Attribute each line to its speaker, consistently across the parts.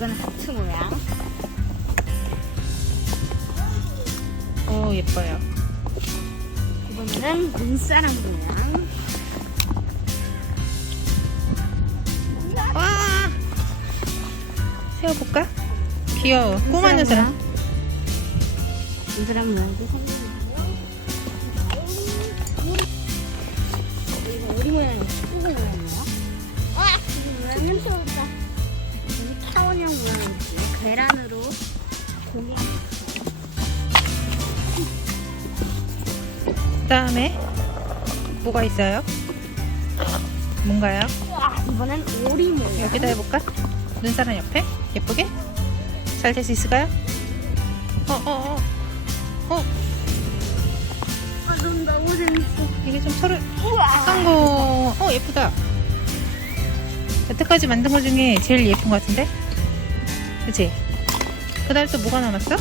Speaker 1: 이건 하트 모양.
Speaker 2: 오 예뻐요.
Speaker 1: 이번에는 눈사람 모양.
Speaker 2: 와 세워볼까? 귀여워. 꼬마 눈사람.
Speaker 1: 눈사람 모양도 생겼네요. 이거 우리 모양이 꾸고 모양이에요. 와, 이 모양은 계란으로 고기.
Speaker 2: 그다음에 뭐가 있어요? 뭔가요?
Speaker 1: 와, 이번엔 오리 모양.
Speaker 2: 여기다 해볼까? 눈사람 옆에 예쁘게 잘 될 수 있을까요? 어어어 어, 어.
Speaker 1: 아, 너무 너무 재밌어.
Speaker 2: 이게 좀 서로
Speaker 1: 우와.
Speaker 2: 성공. 어 예쁘다. 여태까지 만든 것 중에 제일 예쁜 것 같은데? 그치? 그다음 또 뭐가 남았어?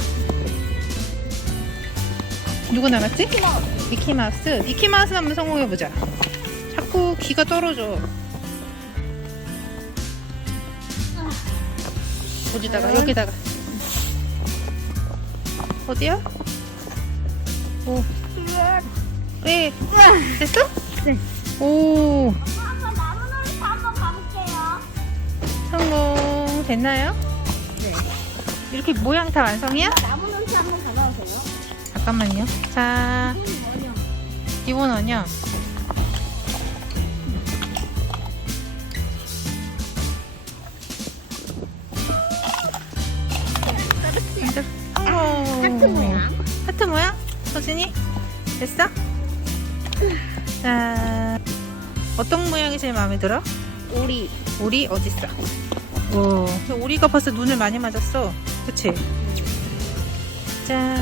Speaker 2: 누구 남았지? 미키마우스. 미키마우스 한번 성공해보자. 자꾸 귀가 떨어져. 어디다가? 여기다가. 어디야? 오, 네. 됐어?
Speaker 1: 네.
Speaker 2: 오,
Speaker 1: 한번 나무 놀이터 한번 가볼게요.
Speaker 2: 성공 됐나요?
Speaker 1: 네.
Speaker 2: 이렇게 모양 다 완성이야?
Speaker 1: 나무놀이터 한번 가봐주세요.
Speaker 2: 잠깐만요. 자? 기본 원형. 완전.
Speaker 1: 하트 모양.
Speaker 2: 하트 모양? 서진이? 됐어? 자, 어떤 모양이 제일 마음에 들어?
Speaker 1: 오리.
Speaker 2: 오리 어딨어? 오, 오리가 벌써 눈을 많이 맞았어. 그치? 짠.